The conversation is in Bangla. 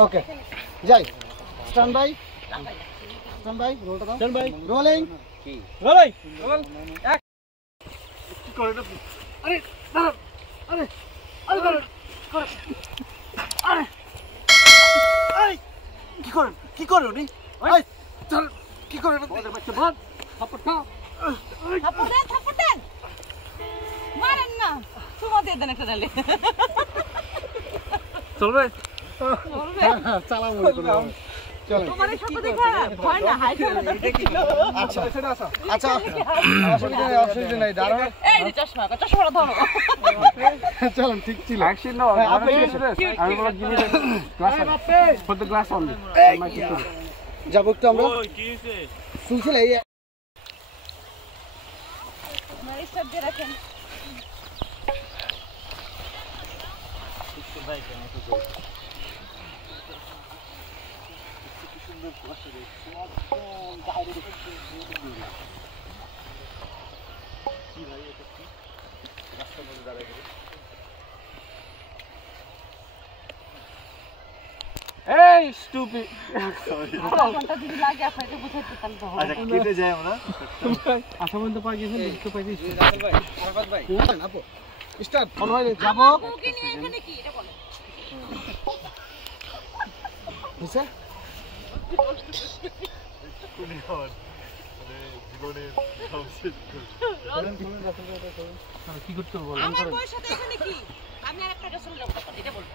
ওকে যাই স্ট্যান্ড বাই রোলটা দাও স্ট্যান্ড বাই রোলিং রোল এক কি করে এটা আরে দাঁড়ান আরে আরে দাঁড়ান করে আরে আরে কি করে উনি আই চল কি করে এটা বাচ্চা বাদ থাপ্পড় খাও থাপ্পড় দেন মারেন না সুমা দিয়ে দেন একটা ডালে চলবে চালাও মনে করো চলো তোমার সাথে দেখা ভয় না হাই আচ্ছা আচ্ছা অসুবিধা নাই দাঁড়াও এই চশমা ধরো চলুন ঠিক ছিল অ্যাকশন নাও আমি বলা give me glass for the glass only যাব একটু আমরা কি হইছে শুনছিলে এই মারি সব দিয়ে রাখেন ভাই কেন তো যাও সুন্দর ক্লাস রে একদম বাইরে দেখে কি ভাই এটা কি রাস্তার মধ্যে দাঁড়ায় গেল এই স্টুপিড সরি ঘন্টা যদি লাগে আপনাকে বুঝাতে তাহলে তো হবে আচ্ছা কেটে যাই আমরা আশা বন্ধ পাই গেছেন দেখতে পাইছি রাসেল ভাই আরাফাত ভাই আপু স্টার্ট অন হইলে যাব ওকে নিয়ে এখানে কি এটা বলেন বুঝছ কোনি হন মানে জীবনে সবচেয়ে কি করতে বলেন আমার বয়স সাথে এখানে কি আমি আরেকটা রাসেল লোক এটা বলবো